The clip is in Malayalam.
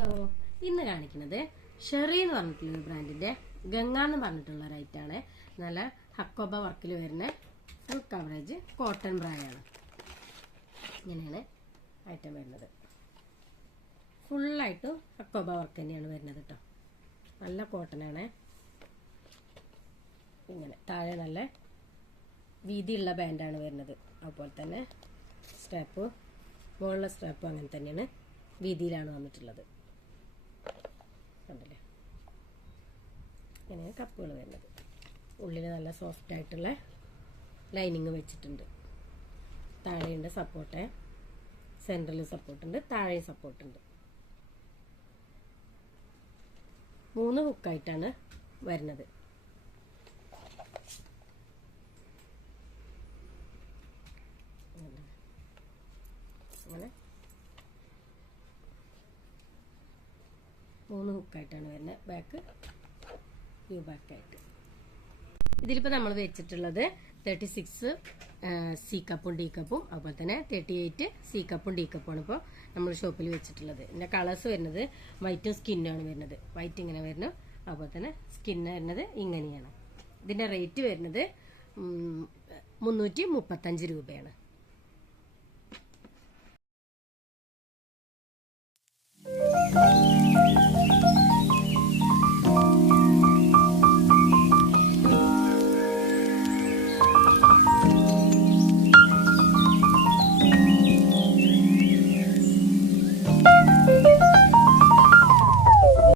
ഹലോ, ഇന്ന് കാണിക്കുന്നത് ഷെറി എന്ന് പറഞ്ഞിട്ടുള്ള ഒരു ബ്രാൻഡിന്റെ ഗംഗ എന്ന് പറഞ്ഞിട്ടുള്ള ഒരു ഐറ്റാണ്. നല്ല ഹക്കോബ വർക്കിൽ വരുന്ന ഫുൾ കവറേജ് കോട്ടൺ ബ്രായാണ്. ഇങ്ങനെയാണ് ഐറ്റം വരുന്നത്. ഫുള്ളായിട്ടും ഹക്കോബ വർക്ക് തന്നെയാണ് വരുന്നത് കേട്ടോ. നല്ല കോട്ടൺ ആണ്. ഇങ്ങനെ താഴെ നല്ല വീതിയുള്ള ബാൻഡാണ് വരുന്നത്. അതുപോലെ തന്നെ സ്ട്രാപ്പ്, മുകളിലെ സ്ട്രാപ്പ് അങ്ങനെ തന്നെയാണ്, വീതിയിലാണ് വന്നിട്ടുള്ളത്. കണ്ടില്ലേ, ഇങ്ങനെയാണ് കപ്പുകൾ വരുന്നത്. ഉള്ളിൽ നല്ല സോഫ്റ്റ് ആയിട്ടുള്ള ലൈനിങ് വെച്ചിട്ടുണ്ട്. താഴെയുണ്ട് സപ്പോർട്ട്, സെൻട്രൽ സപ്പോർട്ടുണ്ട്, താഴെയും സപ്പോർട്ടുണ്ട്. 3 ഹുക്കായിട്ടാണ് വരുന്നത്. അങ്ങനെ 3 ഹുക്കായിട്ടാണ് വരുന്നത്. ബാക്ക് യു ബാക്കായിട്ട്. ഇതിലിപ്പോൾ നമ്മൾ വെച്ചിട്ടുള്ളത് 36 സി കപ്പും ഡി കപ്പും, അതുപോലെ തന്നെ 38 സി കപ്പും ഡി കപ്പുമാണ് ഇപ്പോൾ നമ്മൾ ഷോപ്പിൽ വെച്ചിട്ടുള്ളത്. ഇതിൻ്റെ കളേഴ്സ് വരുന്നത് വൈറ്റും സ്കിന്നാണ് വരുന്നത്. വൈറ്റ് ഇങ്ങനെ വരുന്നു, അതുപോലെ തന്നെ സ്കിന്ന് വരുന്നത് ഇങ്ങനെയാണ്. ഇതിൻ്റെ റേറ്റ് വരുന്നത് 335 രൂപയാണ്.